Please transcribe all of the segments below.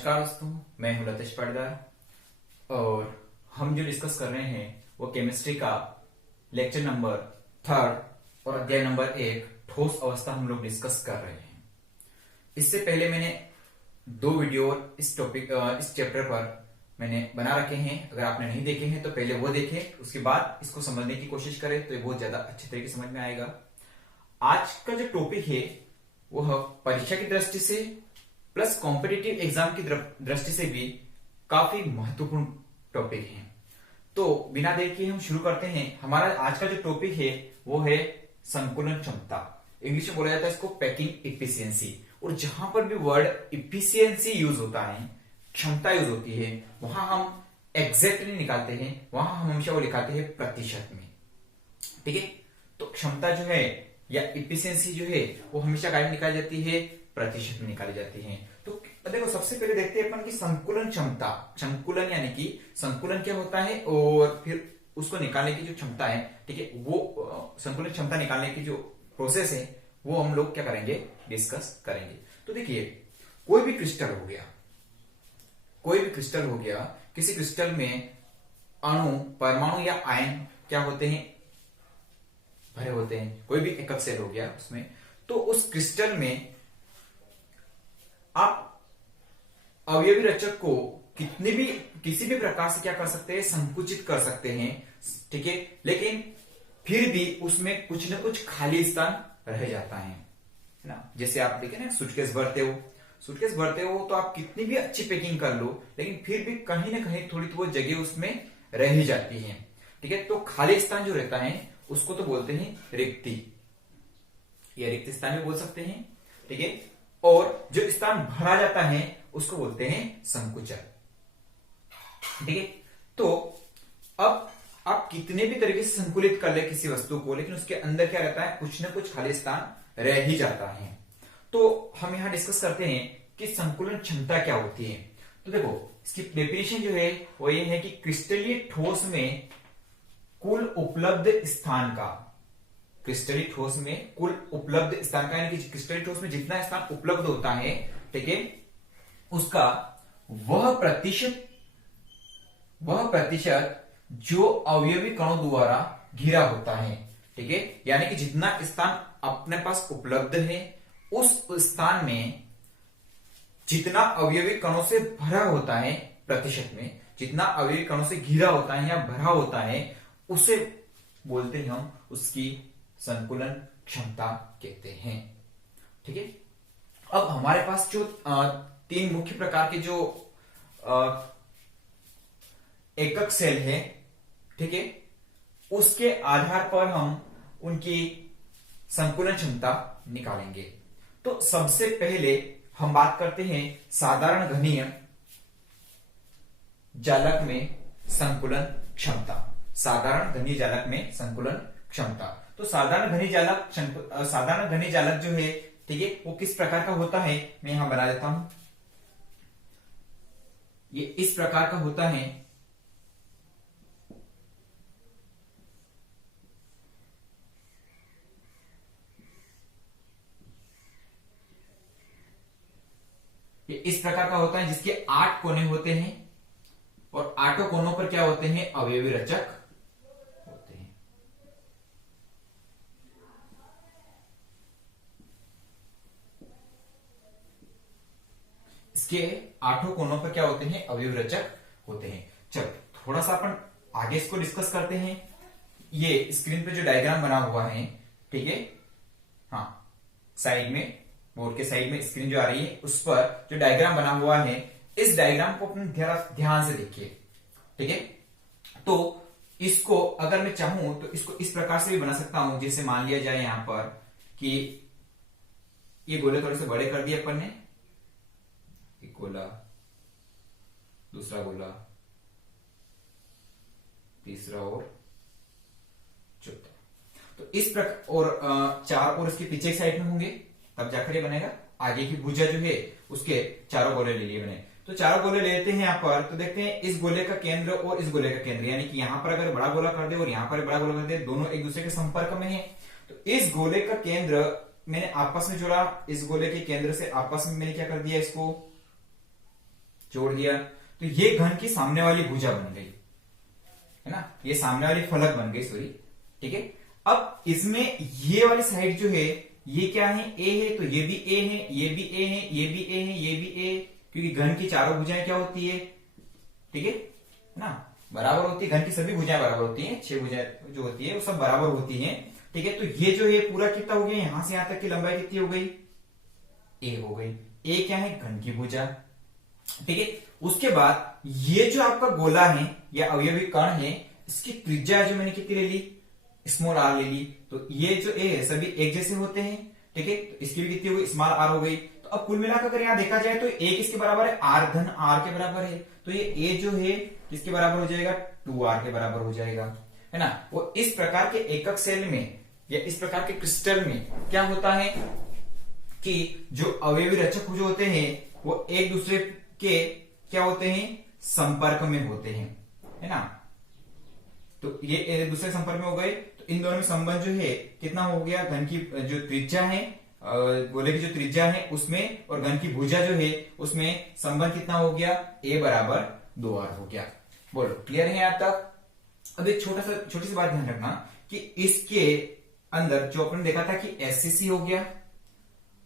नमस्कार दोस्तों, मैं हूं लतेश पाटीदार और हम जो डिस्कस कर रहे हैं वो केमिस्ट्री का लेक्चर नंबर 3 और अध्याय नंबर 1 ठोस अवस्था हम लोग डिस्कस कर रहे हैं। इससे पहले मैंने 2 वीडियो इस चैप्टर पर मैंने बना रखे हैं। अगर आपने नहीं देखे हैं तो पहले वो देखें, उसके बाद इसको समझने की कोशिश करें तो ये बहुत ज्यादा अच्छे तरीके से समझ में आएगा। आज का जो टॉपिक है वह परीक्षा की दृष्टि से प्लस कॉम्पिटिटिव एग्जाम की दृष्टि से भी काफी महत्वपूर्ण टॉपिक है। तो बिना देर के हम शुरू करते हैं। हमारा आज का जो टॉपिक है वो है संकुलन क्षमता। इंग्लिश में बोला जाता है इसको पैकिंग इफिशियंसी। और जहां पर भी वर्ड इफिशियंसी यूज होता है, क्षमता यूज होती है, वहां हम एग्जैक्टली निकालते हैं, वहां हम हमेशा वो लिखाते हैं प्रतिशत में। ठीक है, तो क्षमता जो है या इफिशियंसी जो है वो हमेशा काय में निकाली जाती है, प्रतिशत में निकाली जाती है। तो देखो, सबसे पहले देखते हैं अपन की संकुलन क्षमता। संकुलन यानी कि संकुलन क्या होता है और फिर उसको निकालने की जो क्षमता है, ठीक है, वो संकुलन क्षमता निकालने की जो प्रोसेस है वो हम लोग क्या करेंगे, डिस्कस करेंगे। तो देखिए, कोई भी क्रिस्टल हो गया, किसी क्रिस्टल में अणु, परमाणु या आयन क्या होते हैं, भरे होते हैं। कोई भी एकक सेल हो गया उसमें, तो उस क्रिस्टल में आप अवयवी रचक को किसी भी प्रकार से क्या कर सकते हैं, संकुचित कर सकते हैं। ठीक है, लेकिन फिर भी उसमें कुछ न कुछ खाली स्थान रह जाता है ना। जैसे आप देखें ना, सूटकेस भरते हो तो आप कितनी भी अच्छी पैकिंग कर लो, लेकिन फिर भी कहीं ना कहीं थोड़ी तो वो जगह उसमें रह ही जाती है। ठीक है, तो खाली स्थान जो रहता है उसको तो बोलते हैं रिक्ति, या रिक्त स्थान भी बोल सकते हैं। ठीक है, और जो स्थान भरा जाता है उसको बोलते हैं संकुचन। ठीक है, तो अब आप कितने भी तरीके से संकुलित कर ले किसी वस्तु को, लेकिन उसके अंदर क्या रहता है, कुछ ना कुछ खाली स्थान रह ही जाता है। तो हम यहां डिस्कस करते हैं कि संकुलन क्षमता क्या होती है। तो देखो, इसकी डेफिनेशन जो है वो ये है कि क्रिस्टलीय ठोस में कुल उपलब्ध स्थान का, क्रिस्टलीय ठोस में कुल उपलब्ध स्थान का, यानी कि क्रिस्टलीय ठोस में जितना स्थान उपलब्ध होता है, ठीक है, उसका वह प्रतिशत जो अवयवी कणों द्वारा घिरा होता है। ठीक है, यानी कि जितना स्थान अपने पास उपलब्ध है उस स्थान में जितना अवयवी कणों से भरा होता है, प्रतिशत में जितना अवयवी कणों से घिरा होता है या भरा होता है, उसे बोलते हैं हम, उसकी संकुलन क्षमता कहते हैं। ठीक है, अब हमारे पास जो 3 मुख्य प्रकार के जो एकक सेल है, ठीक है, उसके आधार पर हम उनकी संकुलन क्षमता निकालेंगे। तो सबसे पहले हम बात करते हैं साधारण घनीय जालक में संकुलन क्षमता। साधारण घनीय जालक में संकुलन क्षमता। तो साधारण घनीय जालक जो है, ठीक है, वो किस प्रकार का होता है, मैं यहां बना देता हूं। ये इस प्रकार का होता है। ये इस प्रकार का होता है जिसके 8 कोने होते हैं और 8 कोनों पर क्या होते हैं, अवयवी रचक होते हैं। इसके 8 कोनों पर क्या होते हैं, अवयवी रचक होते हैं। चल थोड़ा सा अपन आगे इसको डिस्कस करते हैं। ये स्क्रीन पे जो डायग्राम बना हुआ है, ठीक है, हाँ, साइड में, बोर्ड के साइड में स्क्रीन जो आ रही है उस पर जो डायग्राम बना हुआ है, इस डायग्राम को अपने ध्यान से देखिए। ठीक है, तो इसको अगर मैं चाहूं तो इसको इस प्रकार से भी बना सकता हूं। जैसे मान लिया जाए यहां पर कि ये गोले थोड़े से बड़े कर दिए अपन ने, एक गोला, दूसरा गोला, तीसरा और चौथा। तो इस प्रकार, और 4 और इसके पीछे साइड में होंगे, तब जाकर ये बनेगा। आगे की भुजा जो है उसके चारों गोले ले लिए मैंने। तो चारों गोले लेते हैं यहां पर, तो देखते हैं इस गोले का केंद्र और इस गोले का केंद्र, यानी कि यहां पर अगर बड़ा गोला कर दे और यहां पर बड़ा गोला कर दे, दोनों एक दूसरे के संपर्क में है। तो इस गोले का केंद्र मैंने आपस में जोड़ा, इस गोले के केंद्र से आपस में मैंने क्या कर दिया, इसको जोड़ दिया, तो ये घन की सामने वाली भुजा बन गई, है ना, ये सामने वाली फलक बन गई, सॉरी, ठीक है। अब इसमें ये वाली साइड जो है ये क्या है, ए है, तो ये भी ए है, ये भी ए है, ये भी ए है, ये भी ए, क्योंकि घन की चारों भुजाएं क्या होती है, ठीक है ना, बराबर होती है, घन की सभी भुजाएं बराबर होती हैं, 6 भुजाएं जो होती है वो सब बराबर होती हैं, ठीक है। तो ये जो है पूरा कितना हो गया, यहां से यहां तक की लंबाई कितनी हो गई, ए हो गई। ए क्या है, घन की भुजा, ठीक है। उसके बाद ये जो आपका गोला है या अवयवी कण है, इसकी त्रिज्या जो मैंने कितनी ले ली, स्मॉल आर ले ली, तो ये जो ए है सभी एक जैसे होते हैं, ठीक है, तो इसकी भी कितनी हो गई, स्मॉल आर हो गई। तो अब कुल मिलाकर अगर यहां देखा जाए तो ए किसके बराबर है, आर धन आर के बराबर है, तो ये ए जो है किसके बराबर हो जाएगा, 2r के बराबर हो जाएगा, है ना। वो इस प्रकार के एकक सेल में या इस प्रकार के क्रिस्टल में क्या होता है कि जो अवयवी रचक जो होते हैं वो एक दूसरे के क्या होते हैं, संपर्क में होते हैं, है ना। तो ये एक दूसरे संपर्क में हो गए, तो इन दोनों में संबंध जो है कितना हो गया, घन की जो त्रिज्या है, गोले की जो त्रिज्या है उसमें और घन की भुजा जो है उसमें संबंध कितना हो गया, a बराबर 2r हो गया। बोलो क्लियर है यहां तक। अब एक छोटी सी बात ध्यान रखना कि इसके अंदर जो अपन देखा था कि एससीसी हो गया,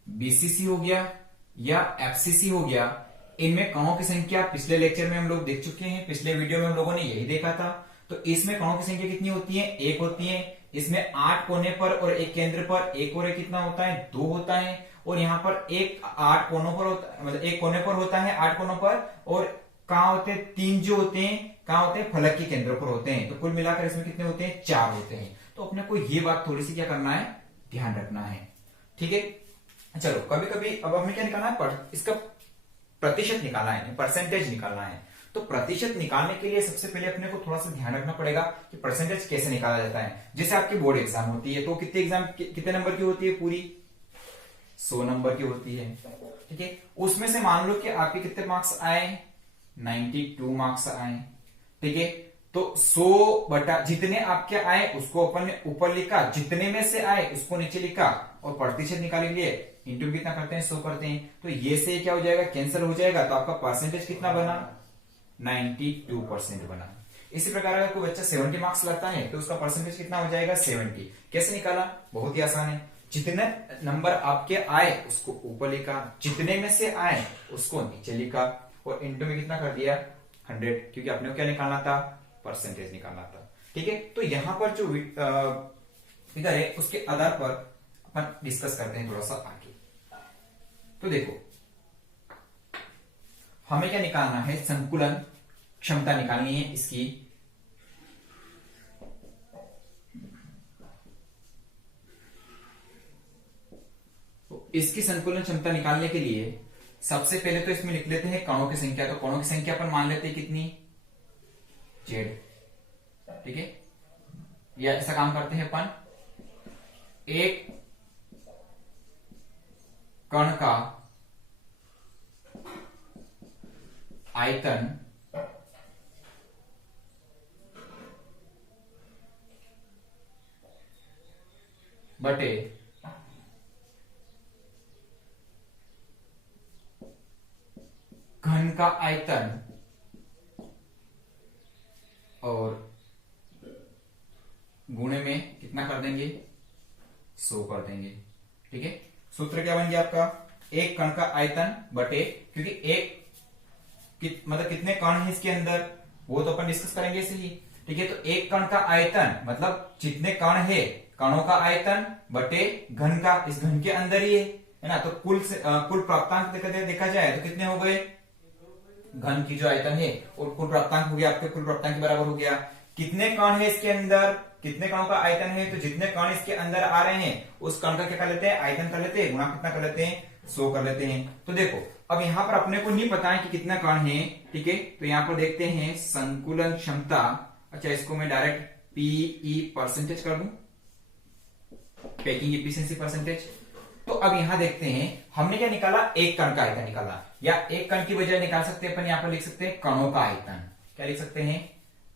बीसीसी हो गया या एफसीसी हो गया, इनमें कणों की संख्या पिछले लेक्चर में हम लोग देख चुके हैं, पिछले वीडियो में हम लोगों ने यही देखा था। तो इसमें कणों की संख्या कितनी होती है, 1 होती है। इसमें 8 कोने पर और एक केंद्र पर, एक और एक कितना होता है, 2 होता है। और यहाँ पर एक 8 कोनों पर होता है, मतलब एक कोने पर होता है 8 कोनों पर, और कहाँ होते हैं, 3 जो होते हैं कहाँ होते हैं, फलक के केंद्र पर होते हैं। तो कुल मिलाकर इसमें कितने होते हैं, 4 होते हैं। तो अपने को ये बात थोड़ी सी क्या करना है, ध्यान रखना है, ठीक है। चलो कभी कभी अब हमें क्या निकालना है, इसका प्रतिशत निकालना है, परसेंटेज निकालना है। तो प्रतिशत निकालने के लिए सबसे पहले अपने को थोड़ा सा ध्यान रखना पड़ेगा कि परसेंटेज कैसे निकाला जाता है। जैसे आपकी बोर्ड एग्जाम होती है तो कितने नंबर की होती है, पूरी 100 नंबर की होती है, ठीक है। उसमें से मान लो कि आपके कितने मार्क्स आए, 92 मार्क्स आए, ठीक है। तो 100 बटा जितने आपके आए उसको अपन ने ऊपर लिखा, जितने में से आए उसको नीचे लिखा, और प्रतिशत निकालने के लिए इंटू कितना करते हैं, 100 करते हैं। तो ये से क्या हो जाएगा, कैंसिल हो जाएगा, तो आपका परसेंटेज कितना बना, 92% बना। इसी प्रकार अगर कोई बच्चा 70 मार्क्स लाता है तो उसका परसेंटेज कितना हो जाएगा, 70। कैसे निकाला, बहुत ही आसान है, जितने नंबर आपके आए उसको ऊपर लिखा, जितने में से आए उसको नीचे लिखा, और इंटू में कितना कर दिया, 100, क्योंकि आपने को क्या निकालना था, परसेंटेज निकालना था, ठीक है। तो यहां पर जो फिगर है उसके आधार पर अपन डिस्कस करते हैं थोड़ा सा आगे। तो देखो हमें क्या निकालना है, संकुलन क्षमता निकालनी है इसकी। तो इसकी संकुलन क्षमता निकालने के लिए सबसे पहले तो इसमें लिख लेते हैं कणों की संख्या। तो कणों की संख्या अपन मान लेते हैं कितनी, Z, ठीक है। या ऐसा काम करते हैं अपन, एक कण का आयतन बटे घन का आयतन और गुणे में कितना कर देंगे, 100 कर देंगे, ठीक है। सूत्र क्या बन गया आपका, एक कण का आयतन बटे, क्योंकि एक मतलब कितने कण है इसके अंदर वो तो अपन डिस्कस करेंगे इसे ही, ठीक है। तो एक कण का आयतन मतलब जितने कण है, कणों का आयतन बटे घन का, इस घन के अंदर ही है ना। तो कुल प्राप्तांक देखा जाए तो कितने हो गए, घन की जो आयतन है और कुल प्राप्तांक हो गया, आपके कुल प्राप्तांक के बराबर हो गया। कितने कण है इसके अंदर, कितने कणों का आयतन है, तो जितने कण इसके अंदर आ रहे हैं उस कण का क्या कर लेते हैं, आयतन कर लेते हैं, गुणा कितना कर लेते हैं, 100 कर लेते हैं। तो देखो अब यहां पर अपने को नहीं पता है कि कितना कण है, ठीक है। तो यहां पर देखते हैं संकुलन क्षमता, अच्छा इसको मैं डायरेक्ट पीई परसेंटेज कर दूं, पैकिंग इफिशिएंसी परसेंटेज। तो अब यहां देखते हैं हमने क्या निकाला, एक कण का आयतन निकाला, या एक कण की बजाय निकाल सकते हैं अपन, यहां पर लिख सकते हैं कणों का आयतन। क्या लिख सकते हैं,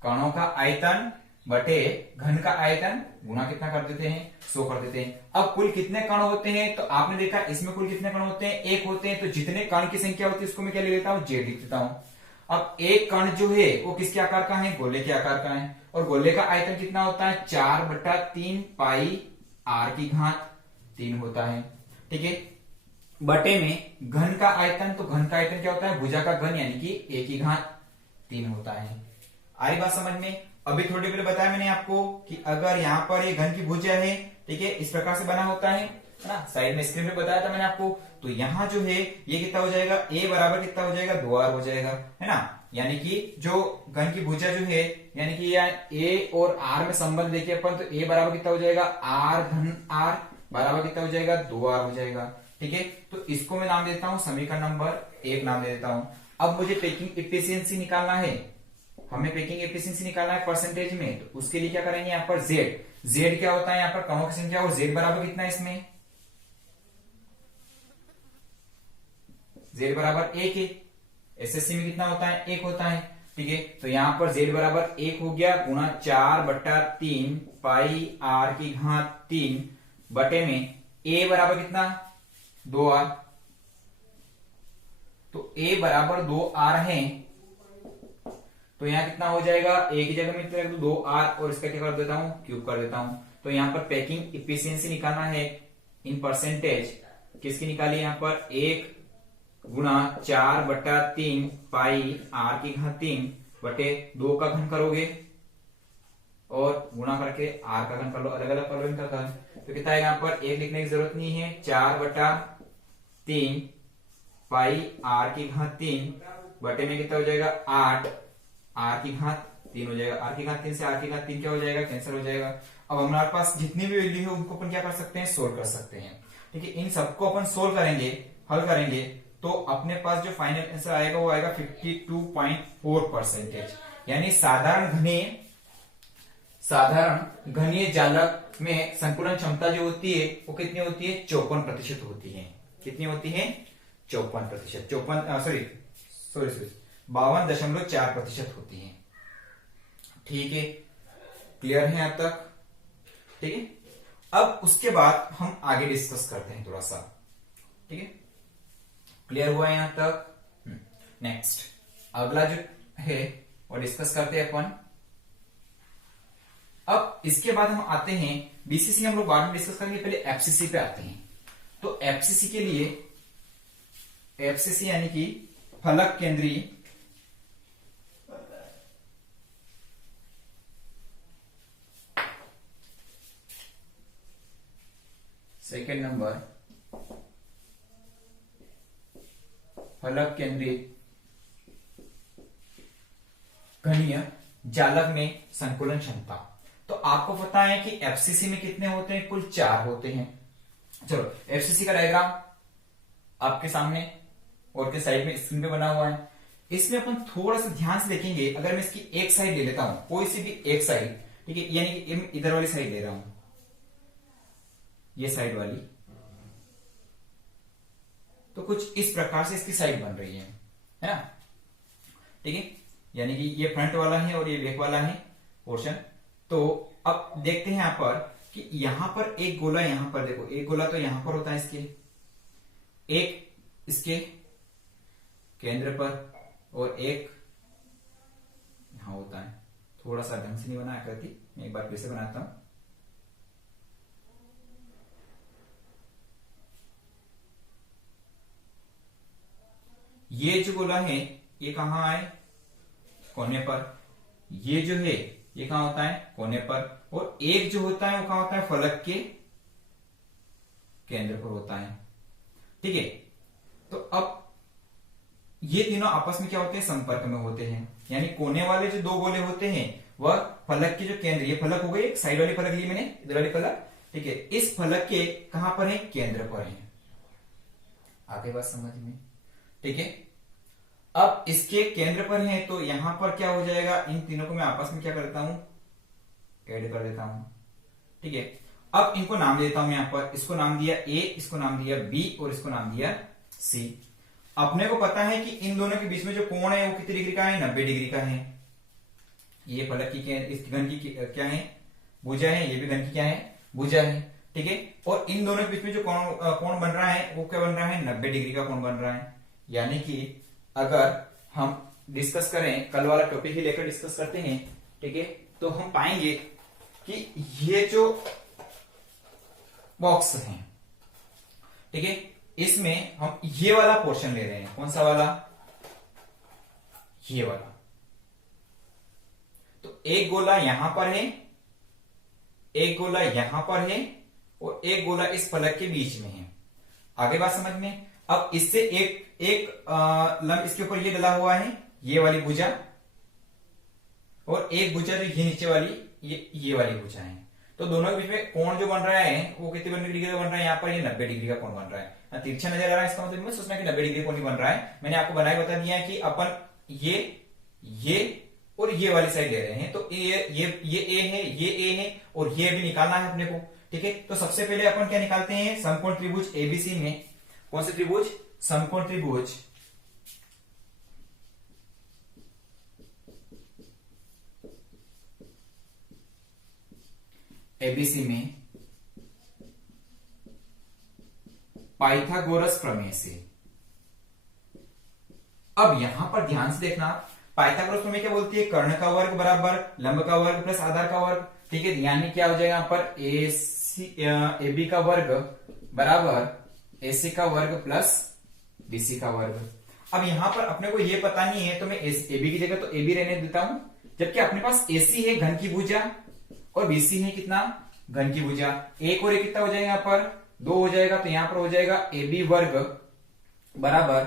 कणों का आयतन बटे घन का आयतन गुणा कितना कर देते हैं 100 कर देते हैं। अब कुल कितने कण होते हैं तो आपने देखा इसमें कुल कितने कण होते हैं 1 होते हैं, तो जितने कण की संख्या होती है उसको मैं क्या ले लेता हूं z लिख देता हूं। अब एक कण जो है वो किसके आकार का है गोले के आकार का है और गोले का आयतन कितना होता है 4/3 पाई r की घात 3 होता है। ठीक है, बटे में घन का आयतन, तो घन का आयतन क्या होता है भुजा का घन यानी कि a की घात 3 होता है। आई बात समझ में। अभी थोड़ी पहले बताया मैंने आपको कि अगर यहाँ पर ये घन की भुजा है, ठीक है, इस प्रकार से बना होता है ना, साइड में स्क्रीन पे बताया था मैंने आपको, तो यहाँ जो है ये कितना हो जाएगा a बराबर कितना हो जाएगा 2r हो जाएगा, है ना। यानी कि जो घन की भुजा जो है यानी कि यहाँ a और r में संबंध देखिए अपन, तो a बराबर कितना हो जाएगा r धन r बराबर कितना हो जाएगा 2r हो जाएगा। ठीक है, तो इसको मैं नाम देता हूं समीकरण नंबर 1 नाम दे देता हूं। अब मुझे पैकिंग एफिशिएंसी निकालना है, हमें पैकिंग एफिशिएंसी निकालना है परसेंटेज में, तो उसके लिए क्या करेंगे यहाँ पर z क्या होता है यहाँ पर कणों की संख्या और z बराबर कितना है इसमें z बराबर 1 है। एसएससी में कितना होता है 1 होता है। ठीक है, तो यहाँ पर z बराबर 1 हो गया गुणा 4/3 पाई r की घात 3 बटे में a बराबर कितना 2r, तो a बराबर 2r है, तो यहाँ कितना हो जाएगा a की जगह में तो 2r और इसका क्या कर देता हूं क्यूब कर देता हूं। तो यहाँ पर पैकिंग इफिशियंसी निकालना है इन परसेंटेज, किसकी निकाली यहाँ पर 1 गुणा 4/3 पाई r की घात 3 बटे 2 का घन करोगे और गुणा करके r का घन कर लो, अलग अलग कर लो इनका घन, तो कितना आएगा यहाँ पर 1 लिखने की जरूरत नहीं है, 4/3 पाई r की घात 3 बटे में कितना हो जाएगा 8 r की घात 3 हो जाएगा। r की घात 3 से r की घात 3 क्या हो जाएगा कैंसिल हो जाएगा। अब हमारे पास जितनी भी वैल्यू है उनको अपन क्या कर सकते हैं सोल्व कर सकते हैं। ठीक है, इन सबको अपन सोल्व करेंगे हल करेंगे तो अपने पास जो फाइनल आंसर आएगा वो आएगा 52.4%। यानी साधारण घनीय जालक में संकुलन क्षमता जो होती है वो कितनी होती है 54% होती है। कितनी होती है 54%, 52.4% होती है। ठीक है, क्लियर है यहां तक। ठीक है, अब उसके बाद हम आगे डिस्कस करते हैं थोड़ा सा। ठीक है, क्लियर हुआ यहां तक। नेक्स्ट अगला जो है वो डिस्कस करते हैं अपन। अब इसके बाद हम आते हैं बीसीसी, हम लोग बाद में डिस्कस करेंगे, पहले एफसीसी पे आते हैं। तो एफसीसी के लिए, एफसीसी यानी कि फलक केंद्रीय सेकेंड नंबर फलक केंद्रित घनीय जालक में संकुलन क्षमता। तो आपको पता है कि एफसीसी में कितने होते हैं कुल 4 होते हैं। चलो एफसीसी का डायग्राम आपके सामने और के साइड में स्क्रीन पे बना हुआ है। इसमें अपन थोड़ा सा ध्यान से देखेंगे। अगर मैं इसकी एक साइड ले लेता हूं, कोई सी भी एक साइड, ठीक है, यानी कि इधर वाली साइड ले रहा हूं, ये साइड वाली, तो कुछ इस प्रकार से इसकी साइड बन रही है ना। ठीक है, यानी कि ये फ्रंट वाला है और ये बैक वाला है पोर्शन। तो अब देखते हैं यहां पर कि यहां पर एक गोला, यहां पर देखो एक गोला तो यहां पर होता है इसके, एक इसके केंद्र पर और एक यहां होता है। थोड़ा सा ढंग से नहीं बना आकृति, मैं एक बार फिर से बनाता हूं। ये जो गोला है ये कहां आए कोने पर, ये जो है ये कहां होता है कोने पर, और एक जो होता है वो कहां होता है फलक के केंद्र पर होता है। ठीक है, तो अब ये तीनों आपस में क्या होते हैं संपर्क में होते हैं। यानी कोने वाले जो 2 गोले होते हैं वह फलक के जो केंद्र, ये फलक हो गई, एक साइड वाली फलक ली मैंने, इधर वाली फलक, ठीक है, इस फलक के कहां पर है केंद्र पर है। आगे बात समझ में। ठीक है, अब इसके केंद्र पर है तो यहां पर क्या हो जाएगा, इन तीनों को मैं आपस में क्या करता हूं ऐड कर देता हूं। ठीक है, अब इनको नाम देता हूं, यहां पर इसको नाम दिया ए, इसको नाम दिया बी और इसको नाम दिया सी। अपने को पता है कि इन दोनों के बीच में जो कोण है वो कितनी डिग्री का है 90 डिग्री का है। ये फलक की इस घन की क्या है, भुजा है, ये भी घन की क्या है, भुजा है। ठीक है, और इन दोनों के बीच में जो कोण बन रहा है वो क्या बन रहा है, 90 डिग्री का कोण बन रहा है। यानी कि अगर हम डिस्कस करें, कल वाला टॉपिक ही लेकर डिस्कस करते हैं, ठीक है, तो हम पाएंगे कि ये जो बॉक्स है, ठीक है, इसमें हम ये वाला पोर्शन ले रहे हैं। कौन सा वाला, ये वाला। तो एक गोला यहां पर है, एक गोला यहां पर है, और एक गोला इस फलक के बीच में है। आगे बात समझ में। अब इससे एक लंब इसके ऊपर ये डला हुआ है, ये वाली भुजा, और एक भुजा जो ये नीचे वाली, ये वाली भुजा है। तो दोनों के बीच में कोण जो बन रहा है वो कितने डिग्री का बन रहा है, यहाँ पर ये 90 डिग्री का कोण बन रहा है। तिरछा नजर आ रहा है, इसका मतलब सोचना कि 90 डिग्री कोण ही बन रहा है। मैंने आपको बनाए बता दिया है कि अपन ये और ये वाली साइड ले रहे हैं। तो ये ए है, ये ए है, और ये भी निकालना है अपने को। ठीक है, तो सबसे पहले अपन क्या निकालते हैं, समकोण त्रिभुज एबीसी में। कौन से त्रिभुज, समकोण त्रिभुज एबीसी में पाइथागोरस प्रमेय से। अब यहां पर ध्यान से देखना, पाइथागोरस प्रमेय क्या बोलती है, कर्ण का वर्ग बराबर लंब का वर्ग प्लस आधार का वर्ग। ठीक है, यानी क्या हो जाएगा यहाँ पर एबी का वर्ग बराबर एसी का वर्ग प्लस बीसी का वर्ग। अब यहां पर अपने को ये पता नहीं है, तो मैं एबी की जगह तो एबी रहने देता हूं, जबकि अपने पास एसी है घन की भुजा और बीसी है कितना, घन की भुजा। एक और एक कितना हो जाएगा, यहाँ पर 2 हो जाएगा। तो यहां पर हो जाएगा एबी वर्ग बराबर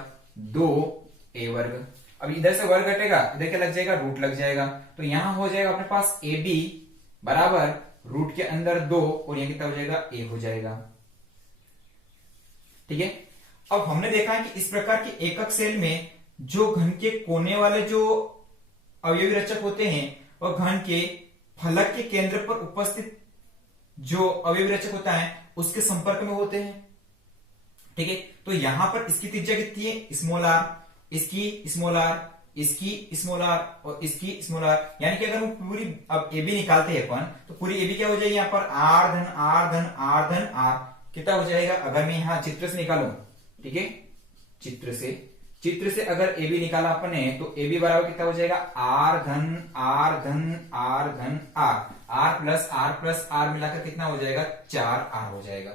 2a वर्ग। अब इधर से वर्ग घटेगा, इधर क्या लग जाएगा, रूट लग जाएगा। तो यहां हो जाएगा अपने पास ab बराबर रूट के अंदर 2, और यहां कितना हो जाएगा, a हो जाएगा। ठीक है, अब हमने देखा है कि इस प्रकार के एकक सेल में जो घन के कोने वाले जो अवयवी रचक होते हैं, और घन के फलक के केंद्र पर उपस्थित जो अवयवी रचक होता है उसके संपर्क में होते हैं। ठीक है, तो यहां पर इसकी त्रिज्या कितनी है, स्मॉल आर, इसकी स्मॉल आर, इसकी स्मॉल आर, और इसकी स्मॉल आर। यानी कि अगर हम पूरी अब ए बी निकालते हैं अपन, तो पूरी ए बी क्या हो जाएगी, यहाँ पर आर धन आर धन आर धन आर कितना हो जाएगा। अगर मैं यहां चित्र से निकालू, ठीक है, चित्र से अगर ए बी निकाला अपन ने, तो ए बी बराबर कितना हो जाएगा, आर धन आर धन आर धन आर, आर प्लस आर मिलाकर कितना हो जाएगा, 4r हो जाएगा।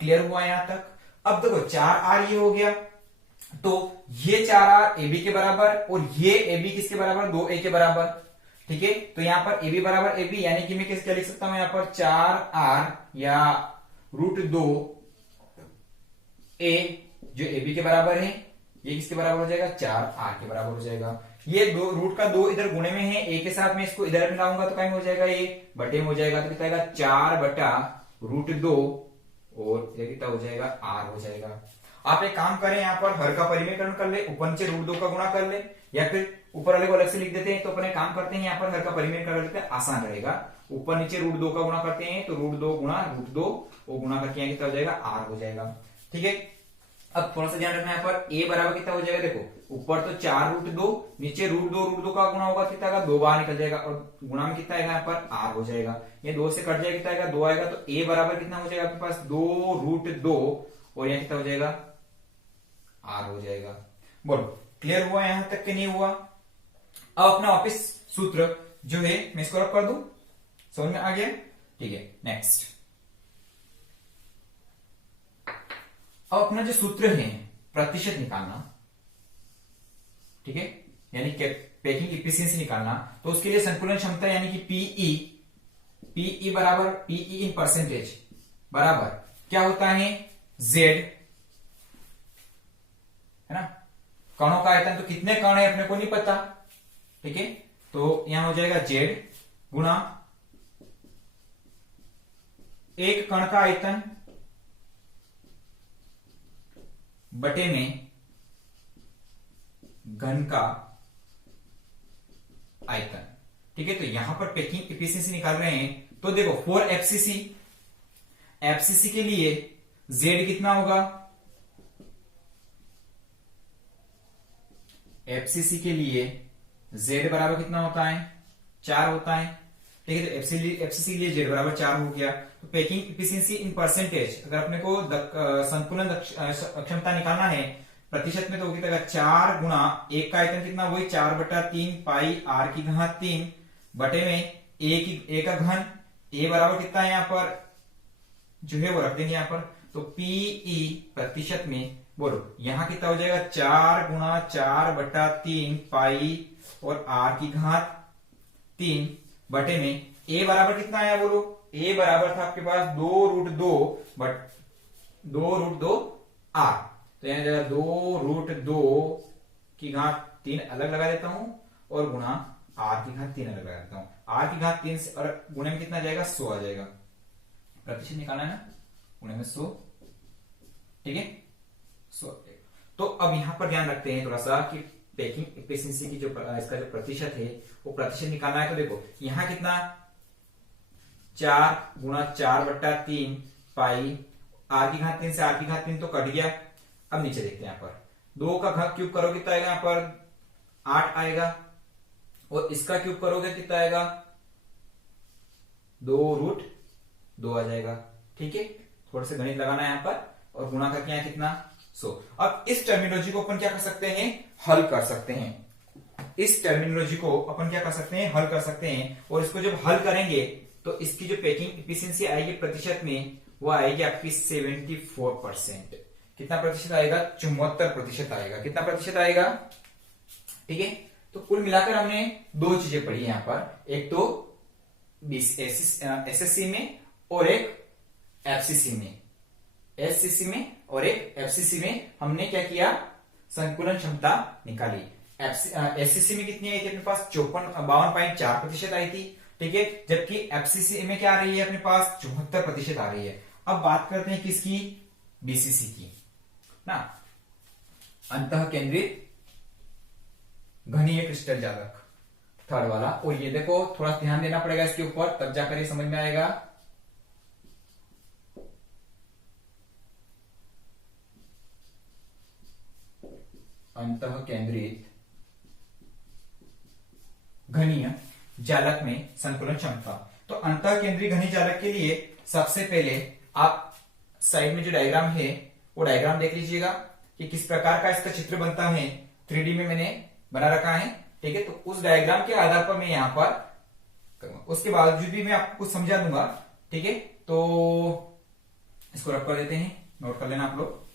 क्लियर हुआ यहां तक। अब देखो 4r ये हो गया, तो ये 4r ए बी के बराबर, और ये ए बी किसके बराबर, 2a के बराबर। ठीक है, तो यहां पर ए बी बराबर ए बी, यानी कि मैं क्या लिख सकता हूं यहाँ पर 4r या √2a जो ए बी के बराबर है, ये किसके बराबर हो जाएगा, 4r के बराबर हो जाएगा। ये दो रूट का 2 इधर गुणे में है, a के साथ में इसको इधर मिलाऊंगा तो क्या हो जाएगा, ये बटे में हो जाएगा। तो कितना आएगा, 4/√2, और ये कितना हो जाएगा, r हो जाएगा। आप एक काम करें, यहाँ पर हर का परिमेयकरण कर ले, ऊपर नीचे √2 का गुणा कर ले, या फिर ऊपर वाले को अलग से लिख देते हैं। तो अपन काम करते हैं, यहाँ पर हर का परिमेयकरण कर लेते हैं, आसान रहेगा। ऊपर नीचे √2 का गुणा करते हैं, तो √2 गुणा √2, वो गुणा करके यहाँ कितना हो जाएगा, r हो जाएगा। ठीक है, अब थोड़ा सा ध्यान रखना, यहाँ पर a बराबर कितना हो जाएगा, देखो ऊपर तो 4√2, नीचे √2 का गुणा होगा कितना आएगा, 2 बाहर निकल जाएगा, और गुणा में कितना आएगा, यहाँ पर r हो जाएगा। ये 2 से कट जाएगा, कितना आएगा, 2 आएगा। तो a बराबर कितना हो जाएगा आपके पास, 2√2, और यहाँ कितना हो जाएगा, r हो जाएगा। बोलो क्लियर हुआ यहां तक कि नहीं हुआ। अब अपना वापिस सूत्र जो है मैं इसको रख कर दूं, समझ में आ गया। ठीक है, नेक्स्ट। अब अपना जो सूत्र है प्रतिशत निकालना, ठीक है, यानी पैकिंग इफिशियंसी निकालना, तो उसके लिए संकुलन क्षमता यानी कि पीई बराबर पीई इन परसेंटेज बराबर क्या होता है, जेड, है ना। कणों का आयतन, तो कितने कण है अपने को नहीं पता, ठीक है, तो यहां हो जाएगा जेड गुणा एक कण का आयतन बटे में घन का आयतन। ठीक है, तो यहां पर पैकिंग इफिशियंसी निकाल रहे हैं, तो देखो 4 एफसीसी के लिए जेड कितना होगा, एफसीसी के लिए जेड बराबर कितना होता है, 4 होता है, ठीक है। तो एफसीसी के लिए जेड बराबर 4 हो गया। तो पैकिंग इफिशियंसी इन परसेंटेज, अगर अपने को संतुलन क्षमता निकालना है प्रतिशत में, तो होगी तक 4 गुना एक का आयतन कितना, वही 4/3 पाई आर की घात 3 बटे में ए का घन। ए बराबर कितना है यहाँ पर जो है वो रख देंगे यहाँ पर, तो पीई प्रतिशत में बोलो यहां कितना हो जाएगा, 4 गुना 4/3 पाई और आर की घात 3 बटे में ए बराबर कितना आया बोलो, ए बराबर था आपके पास 2√2 आर। तो यहां जाएगा 2√2 की घात 3 अलग लगा देता हूं और गुणा आर की घात 3 अलग लगा देता हूं। आर की घात 3 से और गुणे में कितना जाएगा, 100 आ जाएगा। प्रतिशत निकालना है ना, गुणे में 100, ठीक है 100। तो अब यहां पर ध्यान रखते हैं थोड़ा सा कि पैकिंग एफिशिएंसी की जो इसका जो प्रतिशत है वो प्रतिशत निकालना है। तो देखो यहां कितना, 4 गुना 4/3 पाई आर की घात 3 से आर की घात 3 तो कट गया। अब नीचे देखते हैं, यहाँ पर 2 का घन क्यूब करोगे कितना आएगा, यहाँ पर 8 आएगा, और इसका क्यूब करोगे कितना आएगा, 2√2 आ जाएगा, ठीक है। थोड़ा सा गणित लगाना है यहाँ पर, और गुणा करके यहाँ कितना 100। अब इस टर्मिनोलॉजी को अपन क्या कर सकते हैं, हल कर सकते हैं। इस टर्मिनोलॉजी को अपन क्या कर सकते हैं, हल कर सकते हैं। और इसको जब हल करेंगे तो इसकी जो पैकिंग एफिशिएंसी आएगी प्रतिशत में, वो आएगी आपकी 74%। कितना प्रतिशत आएगा, 74% आएगा। कितना प्रतिशत आएगा, ठीक है। तो कुल मिलाकर हमने 2 चीजें पढ़ी यहाँ पर, एक तो एसएससी में और एक एफसीसी में। एससीसी में और एक एफसीसी में हमने क्या किया, संकुलन क्षमता निकाली। एससीसी में कितनी आई थी अपने पास, 52.4% आई थी, ठीक है। जबकि एफसीसी में क्या आ रही है अपने पास, 74% आ रही है। अब बात करते हैं किसकी, बीसीसी की ना, अंतः केंद्रित घनीय क्रिस्टल जालक, थर्ड वाला। और ये देखो थोड़ा ध्यान देना पड़ेगा इसके ऊपर, तब जाकर ये समझ में आएगा। अंतः केंद्रित घनीय जालक में संकुलन क्षमता। तो अंतः केंद्रीय घनीय जालक के लिए सबसे पहले आप साइड में जो डायग्राम है वो डायग्राम देख लीजिएगा कि किस प्रकार का इसका चित्र बनता है। 3D में मैंने बना रखा है, ठीक है। तो उस डायग्राम के आधार पर मैं यहां पर करूंगा, उसके बावजूद भी मैं आपको कुछ समझा दूंगा, ठीक है। तो इसको रब कर देते हैं, नोट कर लेना आप लोग।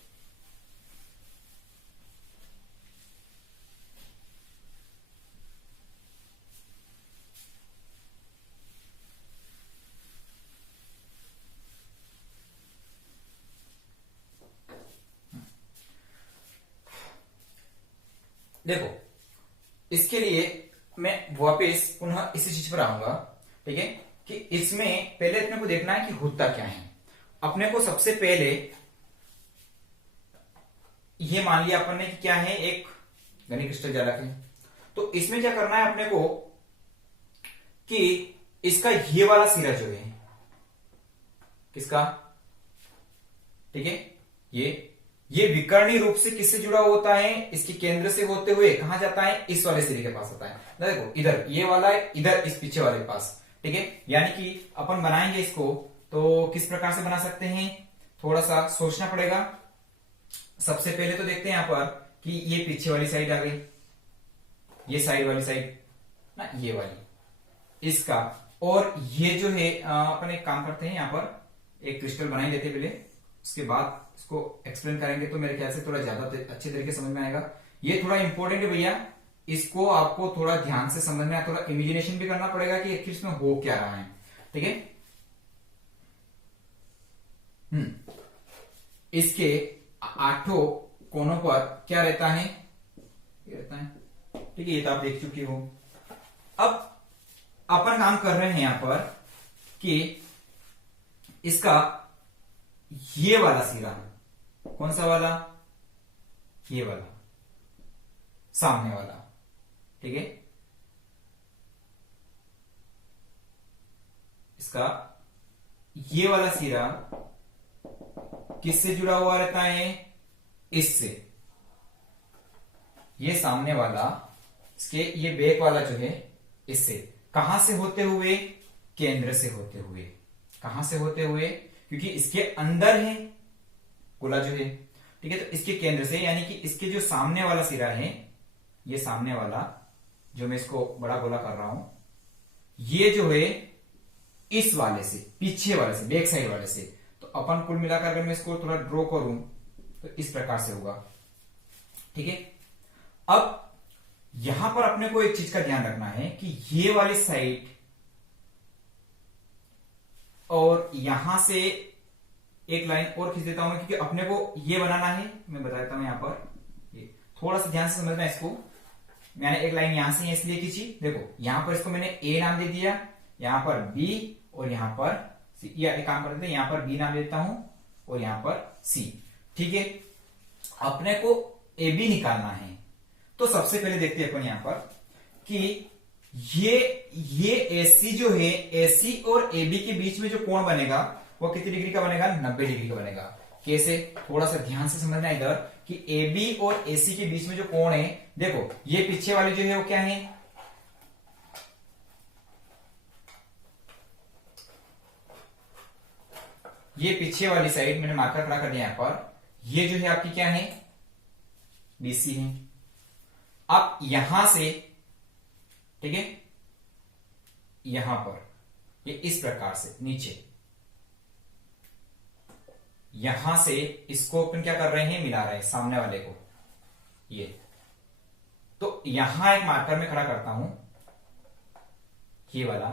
देखो इसके लिए मैं वापस पुनः इसी चीज पर आऊंगा, ठीक है, कि इसमें पहले अपने को देखना है कि होता क्या है। अपने को सबसे पहले ये मान लिया अपन ने कि क्या है, एक घनीय क्रिस्टल जालक है। तो इसमें क्या करना है अपने को कि इसका ये वाला सिरा जो है किसका, ठीक है, ये विकर्णी रूप से किससे जुड़ा होता है, इसके केंद्र से होते हुए कहां जाता है, इस वाले सिरे के पास आता है। देखो इधर ये वाला है, इधर इस पीछे वाले के पास, ठीक है। यानी कि अपन बनाएंगे इसको तो किस प्रकार से बना सकते हैं, थोड़ा सा सोचना पड़ेगा। सबसे पहले तो देखते हैं यहां पर कि ये पीछे वाली साइड आ गई, ये साइड वाली साइड ना, ये वाली इसका, और ये जो है अपन एक काम करते हैं, यहां पर एक क्रिस्टल बनाई लेते पहले, उसके बाद इसको एक्सप्लेन करेंगे तो मेरे ख्याल से थोड़ा ज्यादा अच्छे तरीके समझ में आएगा। ये थोड़ा इंपॉर्टेंट है भैया, इसको आपको थोड़ा ध्यान से समझना है, थोड़ा इमेजिनेशन भी करना पड़ेगा कि आखिर इसमें हो क्या रहा है, ठीक है। इसके 8 कोनों पर क्या रहता है, ये रहता है, ठीक है। ये तो आप देख चुके हो। अब अपन काम कर रहे हैं यहां पर कि इसका ये वाला सिरा, कौन सा वाला, ये वाला सामने वाला, ठीक है। इसका ये वाला सिरा किससे जुड़ा हुआ रहता है, इससे। ये सामने वाला, इसके ये बैक वाला जो है इससे। कहां से होते हुए? केंद्र से होते हुए। कहां से होते हुए? क्योंकि इसके अंदर है गोला जो है, ठीक है। तो इसके केंद्र से, यानी कि इसके जो सामने वाला सिरा है, ये सामने वाला जो मैं इसको बड़ा गोला कर रहा हूं, ये जो है इस वाले से, पीछे वाले से, बैक साइड वाले से। तो अपन कुल मिलाकर अगर मैं इसको थोड़ा ड्रॉ करूं तो इस प्रकार से होगा, ठीक है। अब यहां पर अपने को एक चीज का ध्यान रखना है कि ये वाली साइड और यहां से एक लाइन और खींच देता हूं, क्योंकि अपने को ये बनाना है। मैं बता देता हूं यहां पर, ये थोड़ा सा ध्यान से समझना इसको। मैंने एक लाइन यहां से इसलिए खींची, देखो यहां पर इसको मैंने ए नाम दे दिया, यहां पर बी और यहां पर सी। या एक काम करते हैं, यहां पर बी नाम देता हूं और यहां पर सी, ठीक है। अपने को ए बी निकालना है। तो सबसे पहले देखते हैं अपन यहां पर कि ये एसी जो है, एसी और एबी के बीच में जो कोण बनेगा वो कितनी डिग्री का बनेगा? 90 डिग्री का बनेगा। कैसे? थोड़ा सा ध्यान से समझना इधर कि एबी और एसी के बीच में जो कोण है, देखो ये पीछे वाली जो है वो क्या है? ये पीछे वाली साइड मैंने मार्कर खड़ा कर दिया यहां पर, ये जो है आपकी क्या है? बीसी है। अब यहां से, ठीक है, यहां पर ये इस प्रकार से नीचे, यहां से इसको अपन क्या कर रहे हैं? मिला रहे हैं सामने वाले को, ये। तो यहां एक मार्कर में खड़ा करता हूं, ये वाला।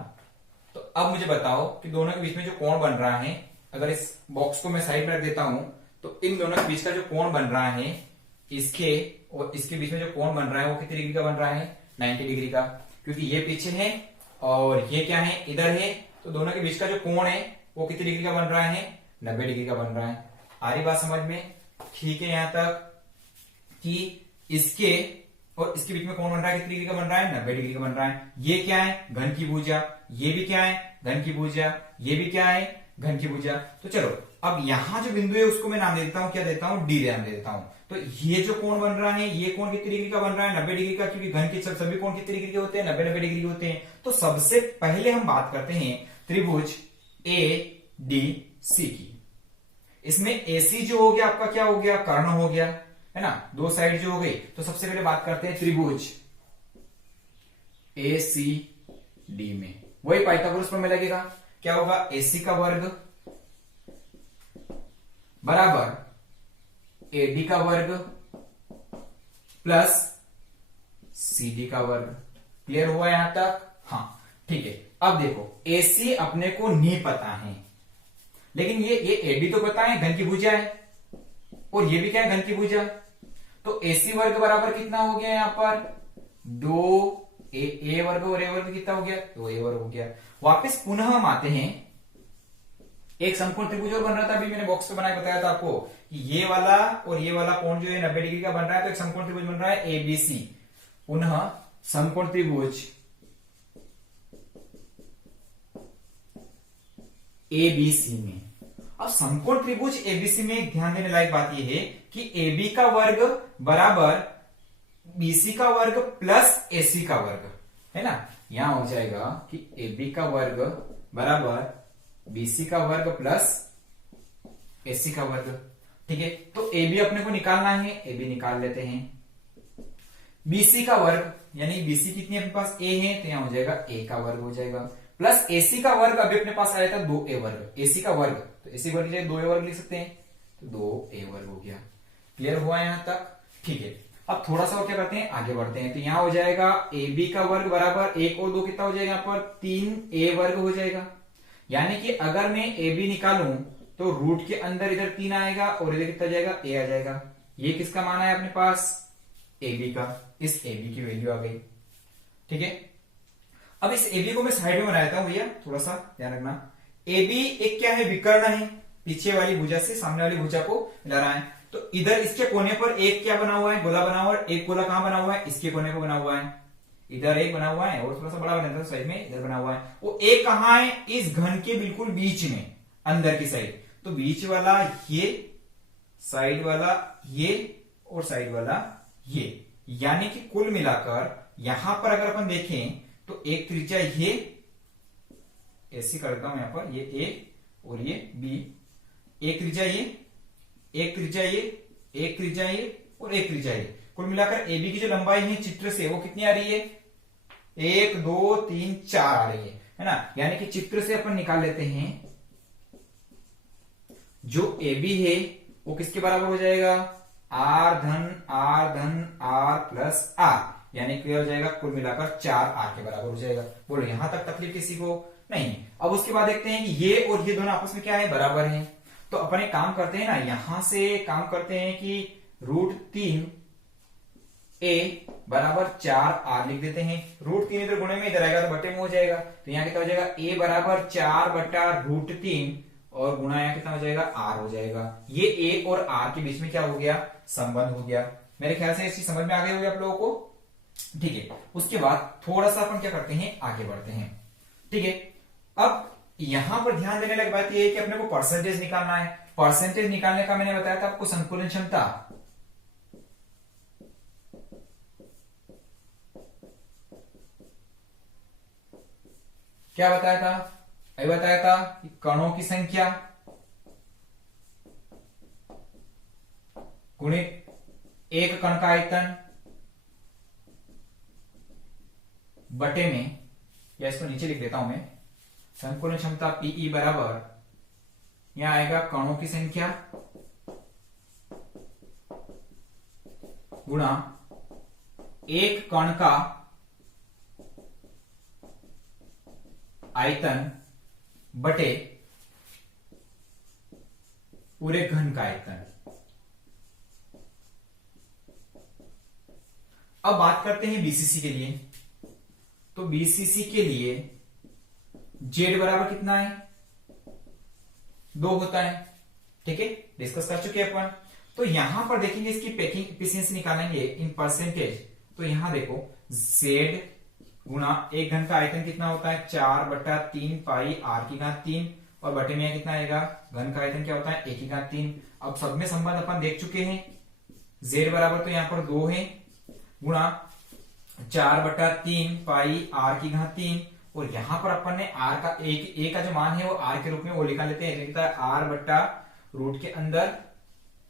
तो अब मुझे बताओ कि दोनों के बीच में जो कोण बन रहा है, अगर इस बॉक्स को मैं साइड में रख देता हूं तो इन दोनों के बीच का जो कोण बन रहा है, इसके और इसके बीच में जो कोण बन रहा है वो कितनी डिग्री का बन रहा है? 90 डिग्री का। क्योंकि ये पीछे है और ये क्या है? इधर है। तो दोनों के बीच का जो कोण है वो कितनी डिग्री का बन रहा है? 90 डिग्री का बन रहा है। आ रही बात समझ में? ठीक है। यहां तक कि इसके और इसके बीच में कोण बन रहा है, कितनी डिग्री का बन रहा है? 90 डिग्री का बन रहा है। ये क्या है? घन की भुजा। ये भी क्या है? घन की भुजा। ये भी क्या है? घन की भुजा। तो चलो अब यहां जो बिंदु है उसको मैं नाम दे देता हूं, क्या देता हूं? डी नाम दे देता हूं। तो ये जो कोण बन रहा है, ये कोण कितनी डिग्री का बन रहा है? 90 डिग्री का। क्योंकि घन के सभी कोण कितनी डिग्री के होते हैं? 90 डिग्री के होते हैं। तो सबसे पहले हम बात करते हैं त्रिभुज ए डी सी की। इसमें एसी जो हो गया आपका क्या हो गया? कर्ण हो गया, है ना, दो साइड जो हो गई। तो सबसे पहले बात करते हैं त्रिभुज ए सी डी में। वही पाइथागोरस प्रमेय लगेगा। क्या होगा? एसी का वर्ग बराबर एडी का वर्ग प्लस सीडी का वर्ग। क्लियर हुआ यहां तक? हाँ, ठीक है। अब देखो एसी अपने को नहीं पता है, लेकिन ये एडी तो पता है, घन की भुजा है, और ये भी क्या है? घन की भुजा। तो एसी वर्ग बराबर कितना हो गया यहां पर? 2 ए वर्ग और ए वर्ग कितना हो गया? 2 ए वर्ग हो गया। वापस पुनः हम आते हैं, एक समकोण त्रिभुज और बन रहा था, अभी मैंने बॉक्स पे बनाया बताया था आपको कि ये वाला और ये वाला कोण जो है 90 डिग्री का बन रहा है। तो एक समकोण त्रिभुज बन रहा है एबीसी। पुनः समकोण त्रिभुज एबीसी में। अब समकोण त्रिभुज एबीसी में एक ध्यान देने लायक बात यह है कि एबी का वर्ग बराबर बीसी का वर्ग प्लस एसी का वर्ग, है ना। यहां हो जाएगा कि एबी का वर्ग बराबर बीसी का वर्ग प्लस एसी का वर्ग, ठीक है। तो एबी अपने को निकालना है, एबी निकाल लेते हैं। बीसी का वर्ग, यानी बीसी कितनी अपने पास? ए है, तो यहां हो जाएगा ए का वर्ग हो जाएगा प्लस एसी का वर्ग। अभी अपने पास आया था 2 ए वर्ग, एसी का वर्ग, तो एसी वर्ग की जगह 2 ए वर्ग लिख सकते हैं, तो 2 ए वर्ग हो गया। क्लियर हुआ यहां तक? ठीक है। अब थोड़ा सा क्या करते हैं, आगे बढ़ते हैं। तो यहां हो जाएगा ए बी का वर्ग बराबर 1 और 2 कितना हो जाएगा? यहाँ पर 3 ए वर्ग हो जाएगा। यानी कि अगर मैं ए बी निकालूं तो रूट के अंदर इधर 3 आएगा और इधर कितना जाएगा? ए आ जाएगा। ये किसका मान है अपने पास? ए बी का। इस ए बी की वैल्यू आ गई, ठीक है। अब इस ए बी को मैं साइड में बना देता हूं भैया, थोड़ा सा ध्यान रखना। ए बी एक क्या है? विकर्ण है, पीछे वाली भुजा से सामने वाली भुजा को मिला रहा है। तो इधर इसके कोने पर एक क्या बना हुआ है? गोला बना हुआ है। एक गोला कहां बना हुआ है? इसके कोने पर बना हुआ है। इधर एक बना हुआ है और थोड़ा सा बड़ा बना था साइड में, इधर बना हुआ है। वो एक कहां है? इस घन के बिल्कुल बीच में, अंदर की साइड। तो बीच वाला ये, साइड वाला ये और साइड वाला ये। यानी कि कुल मिलाकर यहां पर अगर अपन देखें तो एक त्रिज्या ये ऐसे कर देता हूं यहां पर, ये ए और ये बी, एक त्रिज्या ये, एक त्रिज्या ये, एक त्रिज्या ये और एक त्रिज्या ये। कुल मिलाकर एबी की जो लंबाई है चित्र से वो कितनी आ रही है, 1 2 3 4 आ रही है ना। यानी कि चित्र से अपन निकाल लेते हैं जो एबी है वो किसके बराबर हो जाएगा, आर धन आर प्लस आर, यानी कि हो जाएगा कुल मिलाकर 4r के बराबर हो जाएगा। बोलो यहां तक तकलीफ किसी को नहीं। अब उसके बाद देखते हैं कि ये और ये दोनों आपस में क्या है, बराबर हैं। तो अपन एक काम करते हैं ना, यहां से काम करते हैं कि √3 a बराबर 4r लिख देते हैं। √3 इधर गुणे में इधर आएगा तो बटे में हो जाएगा, तो यहाँ कितना हो जाएगा, a बराबर 4/√3 और गुणा यहाँ कितना हो जाएगा, r हो जाएगा। ये a और r के बीच में क्या हो गया, संबंध हो गया। मेरे ख्याल से इसी समझ में आ गए होंगे आप लोगों को, ठीक है। उसके बाद थोड़ा सा अपन क्या करते हैं, आगे बढ़ते हैं, ठीक है। अब यहां पर ध्यान देने लगी बात यह है कि अपने को परसेंटेज निकालना है। परसेंटेज निकालने का मैंने बताया था आपको संकुलन क्षमता, क्या बताया था, अभी बताया था कि कणों की संख्या गुणित एक कण का आयतन बटे में, या इसको नीचे लिख देता हूं मैं, संकुलन क्षमता पीई बराबर यहां आएगा कणों की संख्या गुणा एक कण का आयतन बटे पूरे घन का आयतन। अब बात करते हैं बीसीसी के लिए। तो बीसीसी के लिए जेड बराबर कितना है, 2 होता है, ठीक है, डिस्कस कर चुके हैं अपन। तो यहां पर देखेंगे इसकी पैकिंग एफिशिएंसी निकालेंगे इन परसेंटेज। तो यहां देखो जेड गुणा एक घन का आयतन कितना होता है, 4/3 पाई r की घात 3 और बटे में कितना आएगा, घन का आयतन क्या होता है, 1 की घात 3। अब सब में संबंध अपन देख चुके हैं, जेड बराबर तो यहां पर 2 है गुणा 4/3 पाई r की घात 3 और यहां पर अपन ने r का एक का जो मान है वो r के रूप में वो लिखा लेते हैं, लिखता है r/रूट के अंदर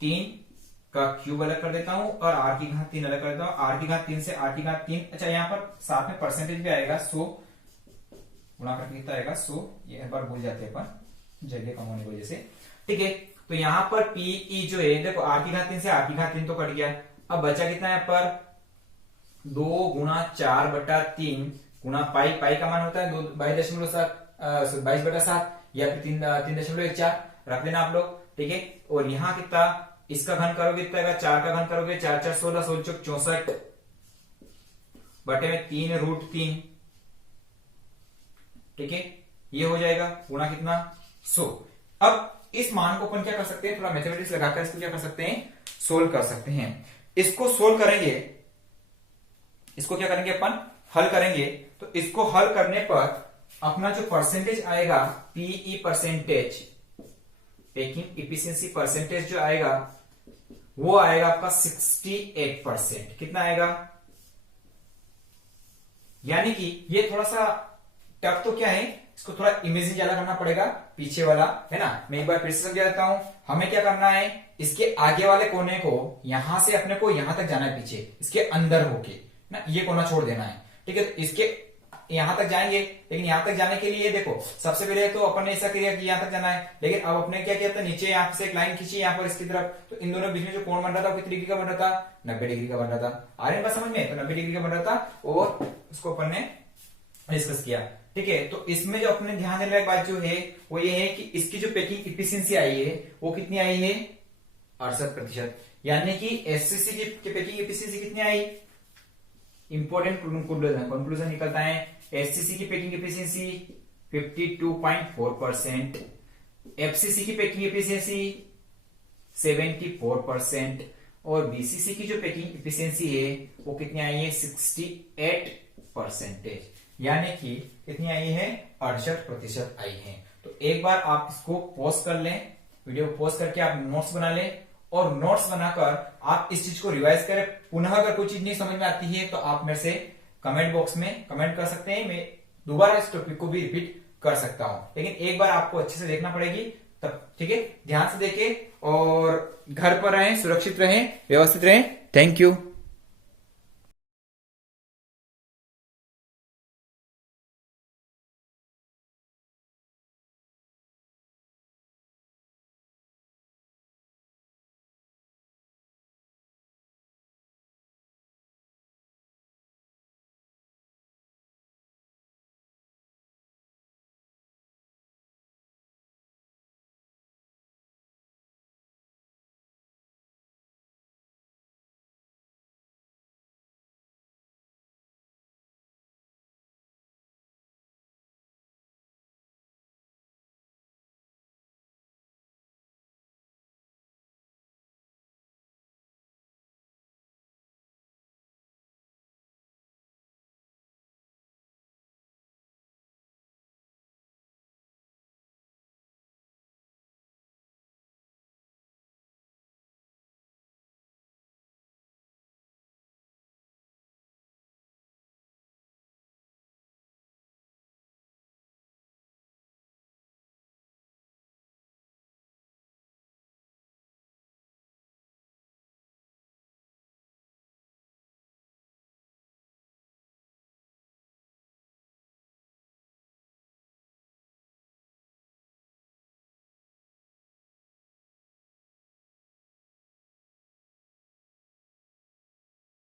3 का क्यूब अलग कर देता हूं और r की घात 3 अलग कर देता हूं। r की घात 3 से r की घात 3, अच्छा यहाँ पर साथ में परसेंटेज भी आएगा 100 गुणा करके कितना आएगा 100, ये एक बार भूल जाते हैं अपन जगह कम होने की वजह से, ठीक है। तो यहाँ पर पीई जो है देखो r की घात 3 से r की घात 3 तो कट गया, अब बचा कितना है पर 2 गुणा 4/3 गुणा पाई, पाई का मान होता है 22.7 या फिर 3.14 रख देना आप लोग, ठीक है। और यहाँ कितना, इसका घन करोगे कितना आएगा, 4 का घन करोगे 4 4 16 16 64 बटे में 3√3, ठीक है, ये हो जाएगा गुणा कितना 100। अब इस मान को अपन क्या कर सकते हैं, थोड़ा मैथमेटिक्स लगाकर इसको क्या कर सकते हैं, सोल्व कर सकते हैं। इसको सोल्व करेंगे, इसको क्या करेंगे अपन, हल करेंगे। तो इसको हल करने पर अपना जो परसेंटेज आएगा PE percentage, packing efficiency percentage जो आएगा वो आएगा आपका 68%। कितना आएगा, यानी कि ये थोड़ा सा टफ तो क्या है, इसको थोड़ा इमेजिन ज्यादा करना पड़ेगा, पीछे वाला है ना। मैं एक बार फिर से समझा देता हूं, हमें क्या करना है, इसके आगे वाले कोने को यहां से अपने को यहां तक जाना है, पीछे इसके अंदर होके ना ये कोना छोड़ देना है, ठीक है। तो इसके यहां तक जाएंगे, लेकिन यहां तक जाने के लिए देखो सबसे पहले तो अपन ने ऐसा किया कि यहां तक जाना है, लेकिन अब अपने क्या किया था, नीचे यहां से एक लाइन खींची यहां पर इसकी तरफ, तो इन दोनों बीच में जो कोण बन रहा था वो कितनी डिग्री का बन रहा था, 90 डिग्री का बन रहा था। आ रही है बात समझ में, तो 90 डिग्री का बन रहा था और उसको अपन ने डिस्कस किया, ठीक है। तो इसमें जो अपने ध्यान देने वाली बात जो है वो ये है कि इसकी जो पैकिंग इफिशिएंसी आई है वो कितनी आई है, 68%। यानी कि एससीसी की पैकिंग इफिशिएंसी कितनी आई, इंपॉर्टेंट कंक्लूजन निकलता है, एससीसी की पैकिंग एफिशिएंसी 52.4%, एफसीसी की पैकिंग एफिशिएंसी 74% और बीसीसी की जो पैकिंग एफिशिएंसी है वो कितनी आई है, 68%, यानी कि कितनी आई है, 68% आई है। तो एक बार आप इसको पॉज कर लें, वीडियो पॉज करके आप नोट्स बना लें और नोट्स बनाकर आप इस चीज को रिवाइज करें। पुनः अगर कोई चीज नहीं समझ में आती है तो आप मेरे से कमेंट बॉक्स में कमेंट कर सकते हैं। मैं दोबारा इस टॉपिक को भी रिपीट कर सकता हूं, लेकिन एक बार आपको अच्छे से देखना पड़ेगी तब। ठीक है, ध्यान से देखें और घर पर रहें, सुरक्षित रहें, व्यवस्थित रहें। Thank you.